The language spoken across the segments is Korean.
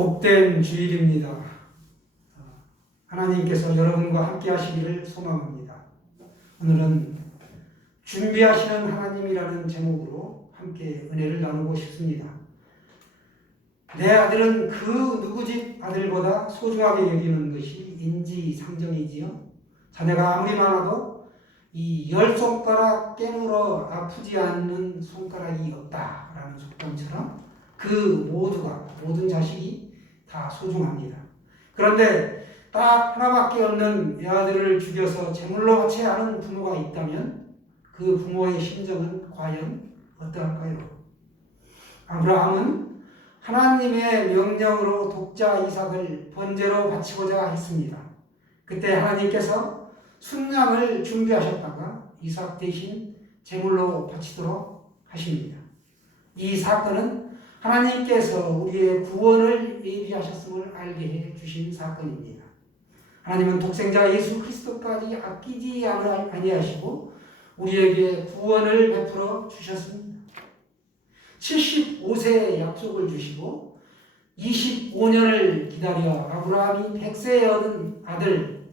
복된 주일입니다. 하나님께서 여러분과 함께 하시기를 소망합니다. 오늘은 준비하시는 하나님이라는 제목으로 함께 은혜를 나누고 싶습니다. 내 아들은 그 누구 집 아들보다 소중하게 여기는 것이 인지상정이지요. 자네가 아무리 많아도 이 10손가락 깨물어 아프지 않는 손가락이 없다라는 속담처럼 그 모든 자식이 다 소중합니다. 그런데 딱 하나밖에 없는 외아들을 죽여서 제물로 바쳐야 하는 부모가 있다면 그 부모의 심정은 과연 어떠할까요? 아브라함은 하나님의 명령으로 독자 이삭을 번제로 바치고자 했습니다. 그때 하나님께서 순양을 준비하셨다가 이삭 대신 제물로 바치도록 하십니다. 이 사건은 하나님께서 우리의 구원을 예비하셨음을 알게 해 주신 사건입니다. 하나님은 독생자 예수 그리스도까지 아끼지 아니하시고 우리에게 구원을 베풀어 주셨습니다. 75세의 약속을 주시고 25년을 기다려 아브라함이 100세에 얻은 아들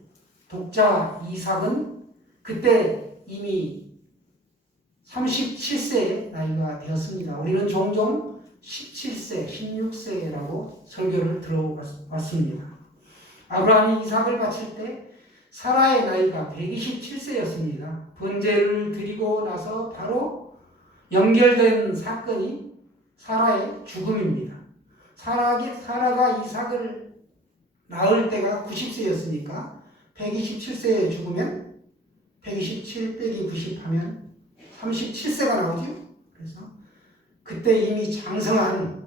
독자 이삭은 그때 이미 37세의 나이가 되었습니다. 우리는 종종 17세, 16세라고 설교를 들어왔습니다. 아브라함이 이삭을 바칠 때 사라의 나이가 127세였습니다. 번제를 드리고 나서 바로 연결된 사건이 사라의 죽음입니다. 사라가 이삭을 낳을 때가 90세였으니까 127세에 죽으면 127 빼기 90 하면 37세가 나오죠. 그래서 그때 이미 장성한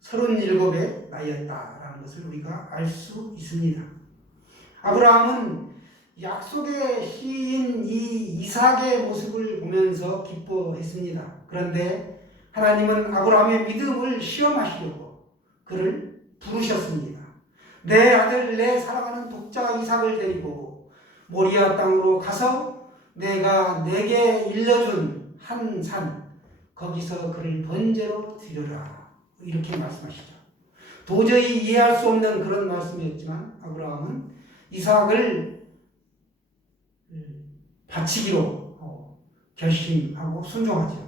37의 나이였다라는 것을 우리가 알 수 있습니다. 아브라함은 약속의 시인 이 이삭의 모습을 보면서 기뻐했습니다. 그런데 하나님은 아브라함의 믿음을 시험하시려고 그를 부르셨습니다. 내 아들, 내 사랑하는 독자 이삭을 데리고 모리아 땅으로 가서 내가 내게 일러준 한 산, 거기서 그를 번제로 드려라. 이렇게 말씀하시죠. 도저히 이해할 수 없는 그런 말씀이었지만 아브라함은 이삭을 바치기로 결심하고 순종하죠.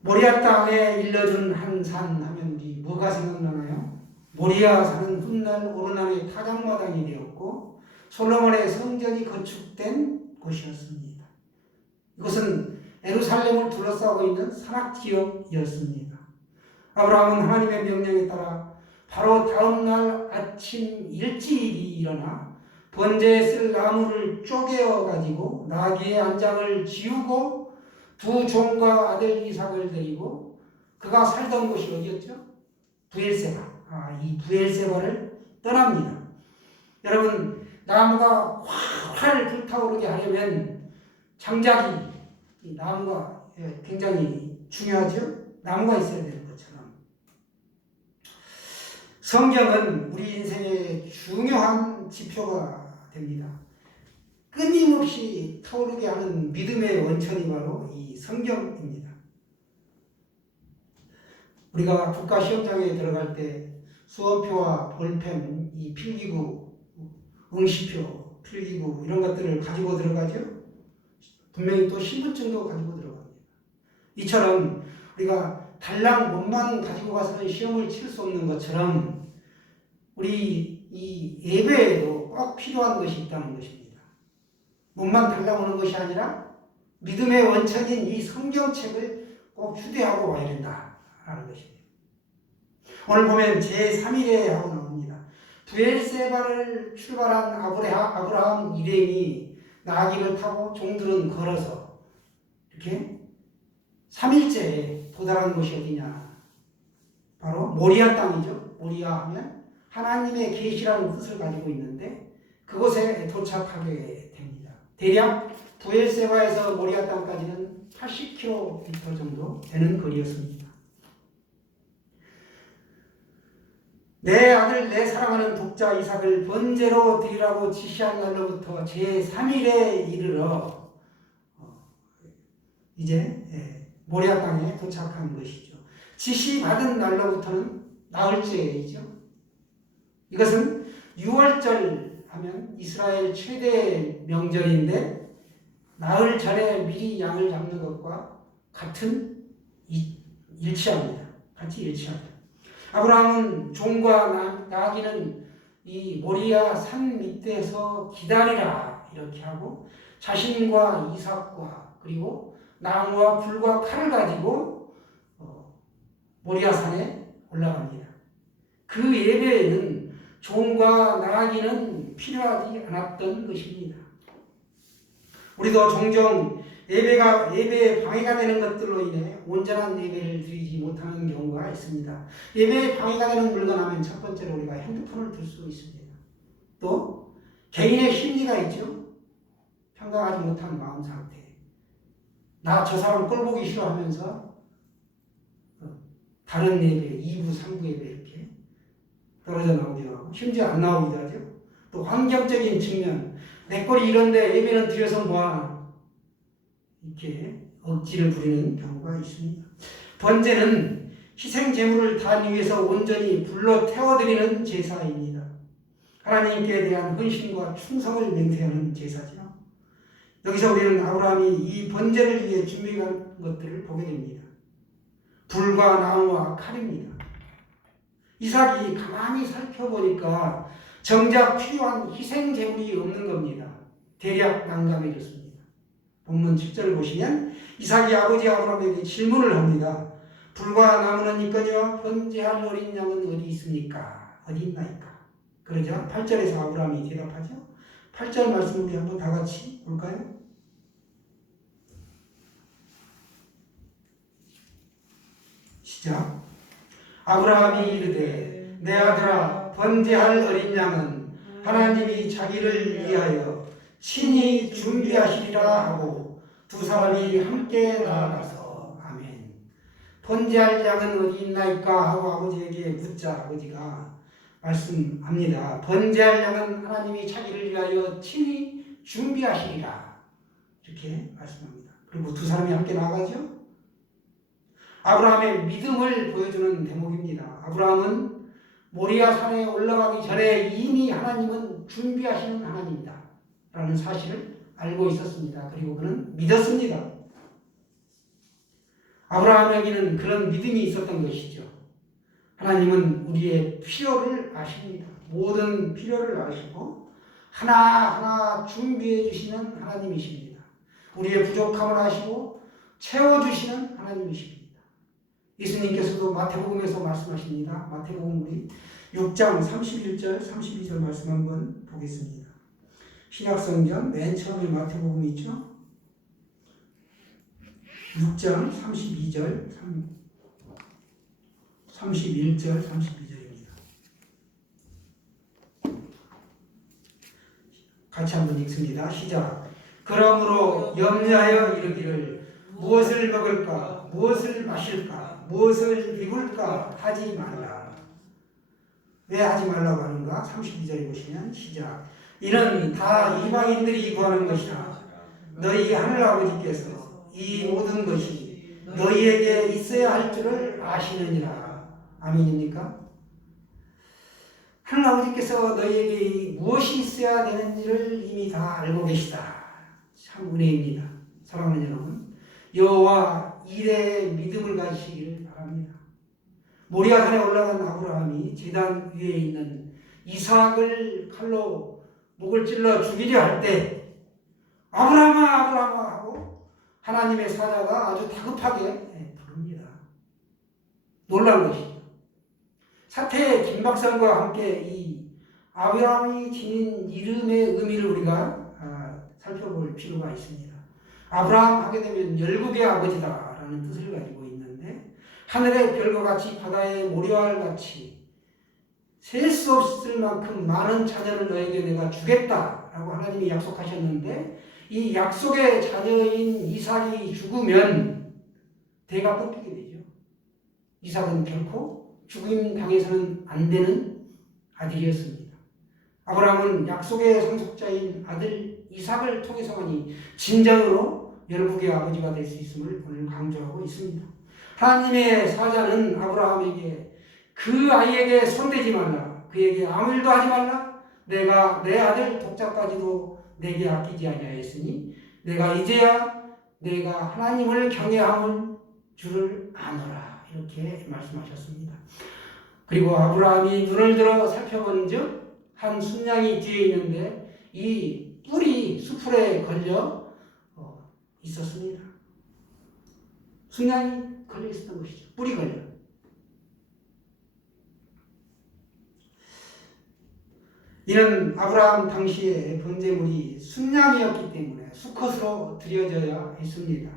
모리아 땅에 일러준 한 산 하면 우리 뭐가 생각나나요? 모리아 산은 훗날 오르난의 타작마당이 되었고 솔로몬의 성전이 건축된 곳이었습니다. 이것은 예루살렘을 둘러싸고 있는 산악지역이었습니다. 아브라함은 하나님의 명령에 따라 바로 다음날 아침 일찍이 일어나 번제에 쓸 나무를 쪼개어 가지고 나귀의 안장을 지우고 두 종과 아들 이삭을 데리고 그가 살던 곳이 어디였죠? 브엘세바. 이 브엘세바를 떠납니다. 여러분, 나무가 활활 불타오르게 하려면 장작이 이 나무가 굉장히 중요하죠. 나무가 있어야 되는 것처럼 성경은 우리 인생의 중요한 지표가 됩니다. 끊임없이 타오르게 하는 믿음의 원천이 바로 이 성경입니다. 우리가 국가시험장에 들어갈 때 수험표와 볼펜, 이 필기구, 응시표, 필기구 이런 것들을 가지고 들어가죠. 분명히 또 신분증도 가지고 들어갑니다. 이처럼 우리가 달랑 몸만 가지고 가서는 시험을 칠 수 없는 것처럼 우리 이 예배에도 꼭 필요한 것이 있다는 것입니다. 몸만 달랑 오는 것이 아니라 믿음의 원천인 이 성경책을 꼭 휴대하고 와야 된다라는 것입니다. 오늘 보면 제3일에 하고 나옵니다. 브엘세바를 출발한 아브라함 일행이 나귀를 타고 종들은 걸어서 이렇게 3일째에 도달한 곳이 어디냐? 바로 모리아 땅이죠. 모리아 하면 하나님의 계시라는 뜻을 가지고 있는데 그곳에 도착하게 됩니다. 대략 브엘세바에서 모리아 땅까지는 80km 정도 되는 거리였습니다. 내 아들, 내 사랑하는 독자 이삭을 번제로 드리라고 지시한 날로부터 제3일에 이르러 이제 모리아 땅에 도착한 것이죠. 지시받은 날로부터는 나흘째이죠. 이것은 6월절 하면 이스라엘 최대 명절인데 나흘 전에 미리 양을 잡는 것과 같은 일치합니다. 같이 일치합니다. 아브라함은 종과 나귀는 이 모리아 산 밑에서 기다리라 이렇게 하고 자신과 이삭과 그리고 나무와 불과 칼을 가지고 모리아 산에 올라갑니다. 그 예배에는 종과 나귀는 필요하지 않았던 것입니다. 우리도 종종 예배에 방해가 되는 것들로 인해 온전한 예배를 드리지 못하는 경우가 있습니다. 예배에 방해가 되는 물건 하면 첫 번째로 우리가 핸드폰을 들 수 있습니다. 또 개인의 심리가 있죠. 평가하지 못한 마음 상태. 나 저 사람 꼴 보기 싫어하면서 다른 예배, 2부, 3부 예배 이렇게 떨어져 나오기도 하고 심지어 안 나오기도 하죠. 또 환경적인 측면, 내 꼴이 이런데 예배는 드려서 뭐하나 이렇게 억지를 부리는 경우가 있습니다. 번제는 희생 제물을 단 위해서 온전히 불러 태워드리는 제사입니다. 하나님께 대한 헌신과 충성을 맹세하는 제사죠. 여기서 우리는 아브라함이 이 번제를 위해 준비한 것들을 보게 됩니다. 불과 나무와 칼입니다. 이삭이 가만히 살펴보니까 정작 필요한 희생 제물이 없는 겁니다. 대략 난감해졌습니다. 본문 7절을 보시면 이삭이 아버지 아브라함에게 질문을 합니다. 불과 나무는 있거니와 번제할 어린 양은 어디 있습니까? 어디 있나이까? 그러자 8절에서 아브라함이 대답하죠. 8절 말씀 우리 한번 다 같이 볼까요? 시작. 아브라함이 이르되 내 아들아 번제할 어린 양은 하나님이 자기를 위하여 친히 준비하시리라 하고 두 사람이 함께 나아가서 아멘. 번제할 양은 어디 있나이까 하고 아버지에게 묻자 아버지가 말씀합니다. 번제할 양은 하나님이 자기를 위하여 친히 준비하시리라 이렇게 말씀합니다. 그리고 두 사람이 함께 나아가죠. 아브라함의 믿음을 보여주는 대목입니다. 아브라함은 모리아 산에 올라가기 전에 이미 하나님은 준비하시는 하나님이다 라는 사실을 알고 있었습니다. 그리고 그는 믿었습니다. 아브라함에게는 그런 믿음이 있었던 것이죠. 하나님은 우리의 필요를 아십니다. 모든 필요를 아시고 하나하나 준비해 주시는 하나님이십니다. 우리의 부족함을 아시고 채워주시는 하나님이십니다. 예수님께서도 마태복음에서 말씀하십니다. 마태복음 우리 6장 31절 32절 말씀 한번 보겠습니다. 신약성경 맨 처음에 마태복음이 있죠. 6장 32절 31절 32절입니다. 같이 한번 읽습니다. 시작. 그러므로 염려하여 이르기를 무엇을 먹을까 무엇을 마실까 무엇을 입을까 하지 말라. 왜 하지 말라고 하는가? 32절에 보시면 시작. 이는 다 이방인들이 구하는 것이라 너희 하늘아버지께서 이 모든 것이 너희에게 있어야 할 줄을 아시느니라. 아멘입니까? 하늘아버지께서 너희에게 무엇이 있어야 되는지를 이미 다 알고 계시다. 참 은혜입니다. 사랑하는 여러분, 여호와 일에 믿음을 가지시기를 바랍니다. 모리아 산에 올라간 아브라함이 제단 위에 있는 이삭을 칼로 목을 찔러 죽이려 할 때 아브라함아 아브라함아 하고 하나님의 사자가 아주 다급하게 부릅니다. 놀란 것이죠. 사태의 긴박성과 함께 이 아브라함이 지닌 이름의 의미를 우리가 살펴볼 필요가 있습니다. 아브라함 하게 되면 열국의 아버지다라는 뜻을 가지고 있는데 하늘의 별과 같이 바다의 모래알 같이 셀 수 없을 만큼 많은 자녀를 너에게 내가 주겠다라고 하나님이 약속하셨는데 이 약속의 자녀인 이삭이 죽으면 대가 꺾이게 되죠. 이삭은 결코 죽임 당해서는 안 되는 아들이었습니다. 아브라함은 약속의 상속자인 아들 이삭을 통해서만이 진정으로 열국의 아버지가 될 수 있음을 오늘 강조하고 있습니다. 하나님의 사자는 아브라함에게 그 아이에게 손대지 말라. 그에게 아무 일도 하지 말라. 내가 내 아들 독자까지도 내게 아끼지 아니하였으니 내가 이제야 내가 하나님을 경외함을 줄을 아노라. 이렇게 말씀하셨습니다. 그리고 아브라함이 눈을 들어 살펴본즉 한 순양이 뒤에 있는데 이 뿔이 수풀에 걸려 있었습니다. 순양이 걸려 있었던 것이죠. 뿔이 걸려. 이는 아브라함 당시에 번제물이 순양이었기 때문에 수컷으로 드려져야 했습니다.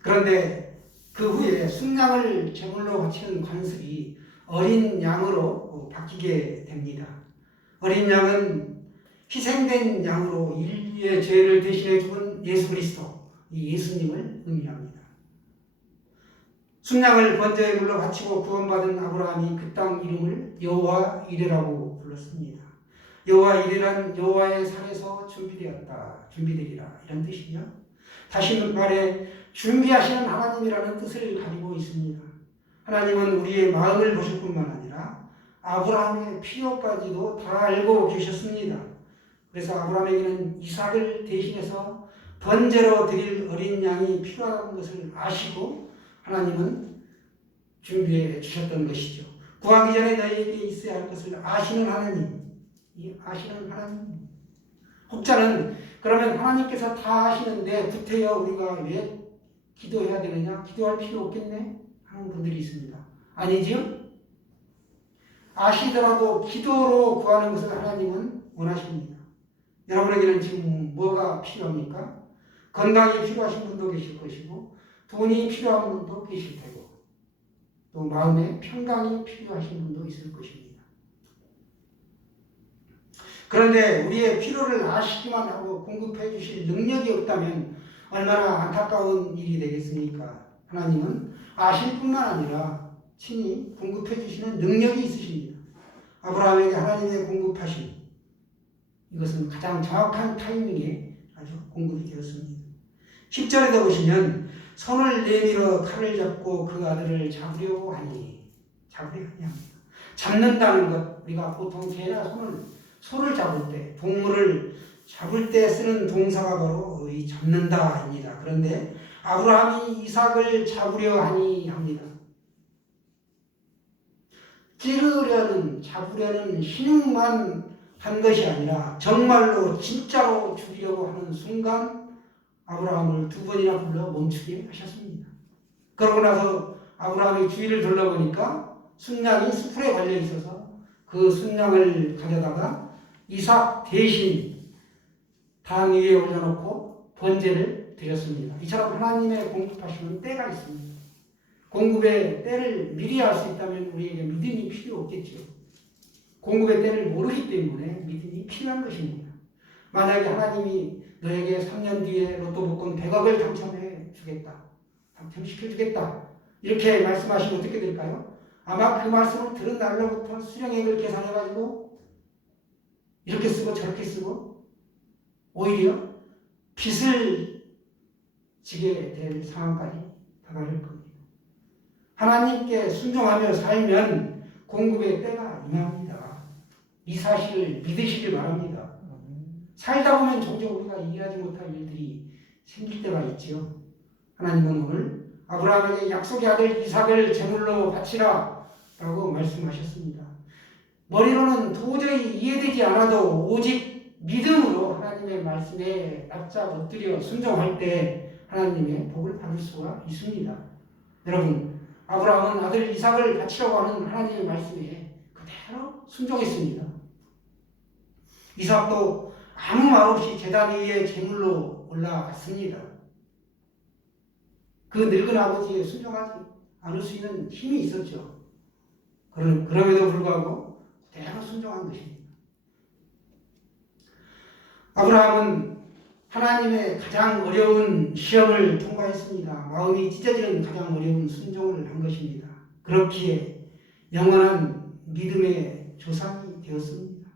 그런데 그 후에 순양을 제물로 바치는 관습이 어린 양으로 바뀌게 됩니다. 어린 양은 희생된 양으로 인류의 죄를 대신해 죽은 예수 그리스도, 이 예수님을 의미합니다. 순양을 번제물로 바치고 구원받은 아브라함이 그 땅 이름을 여호와 이레라고 불렀습니다. 여호와 이레란 여호와의 산에서 준비되리라 이런 뜻이죠. 다시 말해 준비하시는 하나님이라는 뜻을 가지고 있습니다. 하나님은 우리의 마음을 보실 뿐만 아니라 아브라함의 필요까지도 다 알고 계셨습니다. 그래서 아브라함에게는 이삭을 대신해서 번제로 드릴 어린 양이 필요한 것을 아시고 하나님은 준비해 주셨던 것이죠. 구하기 전에 너희에게 있어야 할 것을 아시는 하나님, 아시는 하나님. 혹자는 그러면 하나님께서 다 아시는데 구태여 우리가 왜 기도해야 되느냐? 기도할 필요 없겠네? 하는 분들이 있습니다. 아니지요? 아시더라도 기도로 구하는 것을 하나님은 원하십니다. 여러분에게는 지금 뭐가 필요합니까? 건강이 필요하신 분도 계실 것이고 돈이 필요한 분도 계실 테고 또 마음의 평강이 필요하신 분도 있을 것입니다. 그런데 우리의 필요를 아시기만 하고 공급해 주실 능력이 없다면 얼마나 안타까운 일이 되겠습니까? 하나님은 아실 뿐만 아니라 친히 공급해 주시는 능력이 있으십니다. 아브라함에게 하나님의 공급하심, 이것은 가장 정확한 타이밍에 아주 공급이 되었습니다. 10절에도 보시면 손을 내밀어 칼을 잡고 그 아들을 잡으려고 하니 합니다. 잡는다는 것, 우리가 보통 개나 소를 잡을 때, 동물을 잡을 때 쓰는 동사가 바로 이 잡는다입니다. 그런데 아브라함이 이삭을 잡으려 하니 합니다. 찌르려는, 잡으려는 신용만 한 것이 아니라 정말로 진짜로 죽이려고 하는 순간 아브라함을 2번이나 불러 멈추게 하셨습니다. 그러고 나서 아브라함이 주위를 둘러보니까 순양이 수풀에 걸려 있어서 그 순양을 가져다가 이삭 대신 당 위에 올려놓고 번제를 드렸습니다. 이처럼 하나님의 공급하시는 때가 있습니다. 공급의 때를 미리 알 수 있다면 우리에게 믿음이 필요 없겠죠. 공급의 때를 모르기 때문에 믿음이 필요한 것입니다. 만약에 하나님이 너에게 3년 뒤에 로또 복권 100억을 당첨해 주겠다, 당첨시켜 주겠다, 이렇게 말씀하시면 어떻게 될까요? 아마 그 말씀을 들은 날로부터 수령액을 계산해가지고 이렇게 쓰고 저렇게 쓰고 오히려 빚을 지게 될 상황까지 다가갈 겁니다. 하나님께 순종하며 살면 공급의 때가 임합니다. 이 사실을 믿으시길 바랍니다. 살다 보면 종종 우리가 이해하지 못할 일들이 생길 때가 있지요. 하나님은 오늘 아브라함에게 약속의 아들 이삭을 제물로 바치라 라고 말씀하셨습니다. 머리로는 도저히 이해되지 않아도 오직 믿음으로 하나님의 말씀에 납작 엎드려 순종할 때 하나님의 복을 받을 수가 있습니다. 여러분, 아브라함은 아들 이삭을 바치라고 하는 하나님의 말씀에 그대로 순종했습니다. 이삭도 아무 말 없이 제단 위에 제물로 올라갔습니다. 그 늙은 아버지에 순종하지 않을 수 있는 힘이 있었죠. 그럼에도 불구하고 그대로 순종한 것입니다. 아브라함은 하나님의 가장 어려운 시험을 통과했습니다. 마음이 찢어지는 가장 어려운 순종을 한 것입니다. 그렇기에 영원한 믿음의 조상이 되었습니다.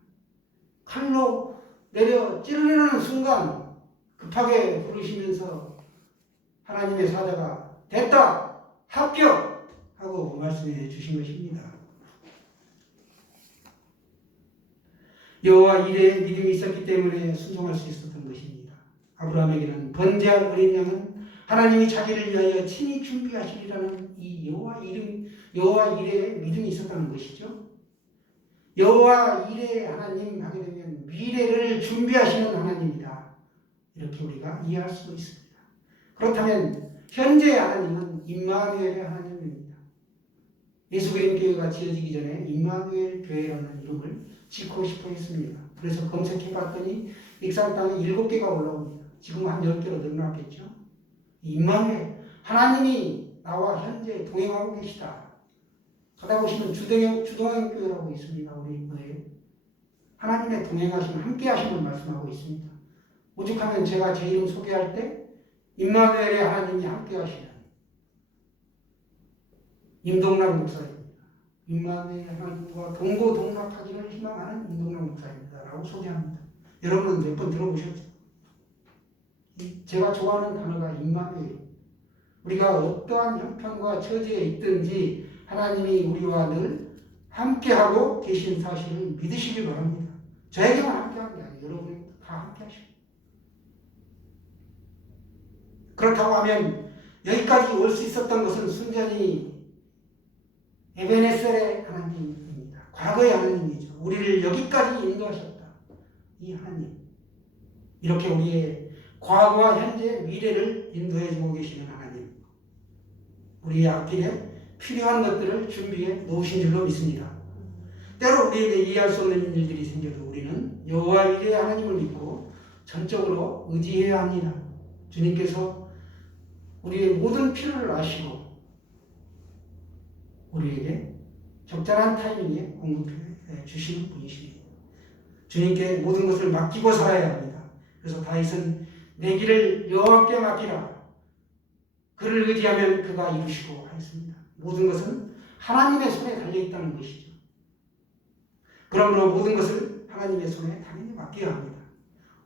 칼로 내려 찌르려는 순간 급하게 부르시면서 하나님의 사자가 됐다, 합격 하고 말씀해 주신 것입니다. 여호와 일에 믿음이 있었기 때문에 순종할 수 있었던 것입니다. 아브라함에게는 번제할 어린 양은 하나님이 자기를 위하여 친히 준비하시리라는 이 여호와 일에 믿음이 있었다는 것이죠. 여호와 일에 하나님 하게 되면 미래를 준비하시는 하나님이다. 이렇게 우리가 이해할 수 있습니다. 그렇다면 현재 하나님은 임마누엘의 하나님입니다. 예수 그리스도 교회가 지어지기 전에 임마누엘 교회라는 이름을 짓고 싶어 했습니다. 그래서 검색해 봤더니 익산 땅에 7개가 올라옵니다. 지금 한 10개로 늘어났겠죠. 임마누엘, 하나님이 나와 현재 동행하고 계시다. 가다 보시면 주동행 교회라고 있습니다. 우리 교회에 하나님의 동행하심, 함께하심을 말씀하고 있습니다. 오죽하면 제가 제 이름 소개할 때 임마누엘의 하나님이 함께하시는 임동락 목사입니다. 임마누엘 하나님과 동고동락하기를 희망하는 임동락 목사입니다. 라고 소개합니다. 여러분은 몇 번 들어보셨죠? 제가 좋아하는 단어가 임마누엘. 우리가 어떠한 형편과 처지에 있든지 하나님이 우리와 늘 함께하고 계신 사실을 믿으시길 바랍니다. 저에게만 함께한 게 아니에요. 여러분 다 함께하시고. 그렇다고 하면 여기까지 올 수 있었던 것은 순전히 에베네셀의 하나님입니다. 과거의 하나님이죠. 우리를 여기까지 인도하셨다. 이 하나님. 이렇게 우리의 과거와 현재, 미래를 인도해주고 계시는 하나님. 우리의 앞길에 필요한 것들을 준비해 놓으신 줄로 믿습니다. 때로 우리에게 이해할 수 없는 일들이 생겨도 우리는 여호와 일의 하나님을 믿고 전적으로 의지해야 합니다. 주님께서 우리의 모든 필요를 아시고 우리에게 적절한 타이밍에 공급해 주시는 분이십니다. 주님께 모든 것을 맡기고 살아야 합니다. 그래서 다윗은 내 길을 여호와께 맡기라. 그를 의지하면 그가 이루시고 하였습니다. 모든 것은 하나님의 손에 달려있다는 것이죠. 그러므로 모든 것을 하나님의 손에 당연히 맡겨야 합니다.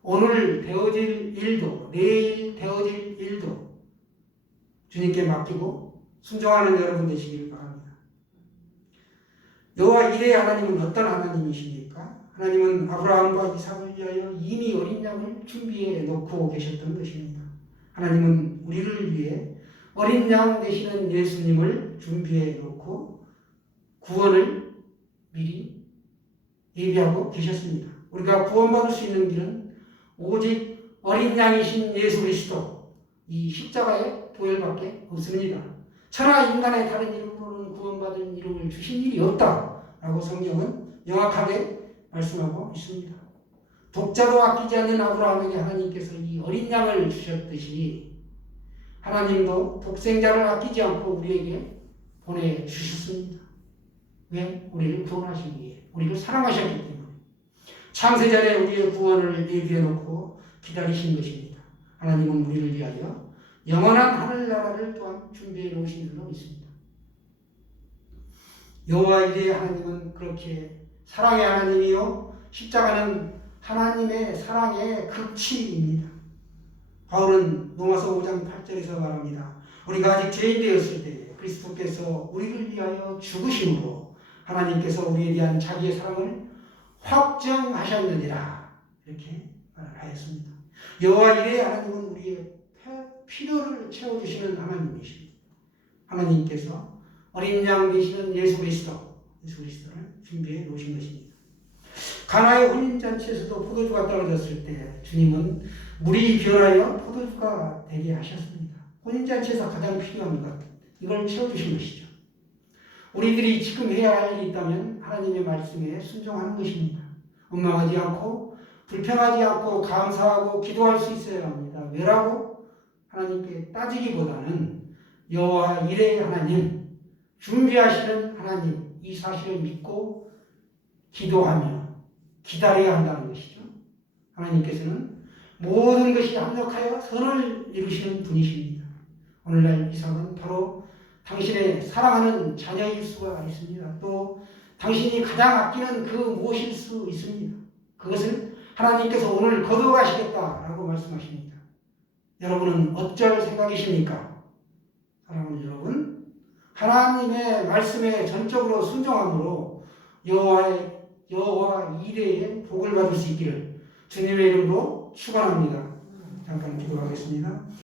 오늘 되어질 일도 내일 되어질 일도 주님께 맡기고 순종하는 여러분 되시기를 바랍니다. 여호와 일의 하나님은 어떤 하나님이십니까? 하나님은 아브라함과 이삭을 위하여 이미 어린 양을 준비해 놓고 계셨던 것입니다. 하나님은 우리를 위해 어린 양 되시는 예수님을 준비해 놓고 구원을 미리 예비하고 계셨습니다. 우리가 구원받을 수 있는 길은 오직 어린 양이신 예수 그리스도, 이 십자가의 보혈밖에 없습니다. 천하 인간의 다른 이름으로는 구원받은 이름을 주신 일이 없다라고 성경은 명확하게 말씀하고 있습니다. 독자도 아끼지 않는 아브라함에게 하나님께서 이 어린 양을 주셨듯이 하나님도 독생자를 아끼지 않고 우리에게 보내주셨습니다. 왜? 우리를 구원하시기 위해, 우리를 사랑하셨기 때문에. 창세전에 우리의 구원을 예비해놓고 기다리신 것입니다. 하나님은 우리를 위하여 영원한 하늘나라를 또한 준비해 놓으신 줄로 믿습니다. 여호와 일의 하나님은 그렇게 사랑의 하나님이요 십자가는 하나님의 사랑의 극치입니다. 바울은 로마서 5장 8절에서 말합니다. 우리가 아직 죄인 되었을 때 그리스도께서 우리를 위하여 죽으심으로 하나님께서 우리에 대한 자기의 사랑을 확정하셨느니라. 이렇게 말하였습니다. 여호와 일의 하나님은 우리의 필요를 채워주시는 하나님이십니다. 하나님께서 어린 양 되시는 예수 그리스도를 준비해 놓으신 것입니다. 가나의 혼인잔치에서도 포도주가 떨어졌을 때 주님은 물이 변하여 포도주가 되게 하셨습니다. 혼인잔치에서 가장 필요한 것, 이걸 채워주신 것이죠. 우리들이 지금 해야 할 일이 있다면 하나님의 말씀에 순종하는 것입니다. 원망하지 않고 불평하지 않고 감사하고 기도할 수 있어야 합니다. 왜라고? 하나님께 따지기보다는 여호와 일의 하나님, 준비하시는 하나님, 이 사실을 믿고 기도하며 기다려야 한다는 것이죠. 하나님께서는 모든 것이 합력하여 선을 이루시는 분이십니다. 오늘날 이삭은 바로 당신의 사랑하는 자녀일 수가 있습니다. 또 당신이 가장 아끼는 그 무엇일 수 있습니다. 그것을 하나님께서 오늘 거두어가시겠다라고 말씀하십니다. 여러분은 어쩔 생각이십니까? 사랑하는 여러분, 하나님의 말씀에 전적으로 순종함으로 여호와 이레의 복을 받을 수 있기를 주님의 이름으로 축원합니다. 잠깐 기도하겠습니다.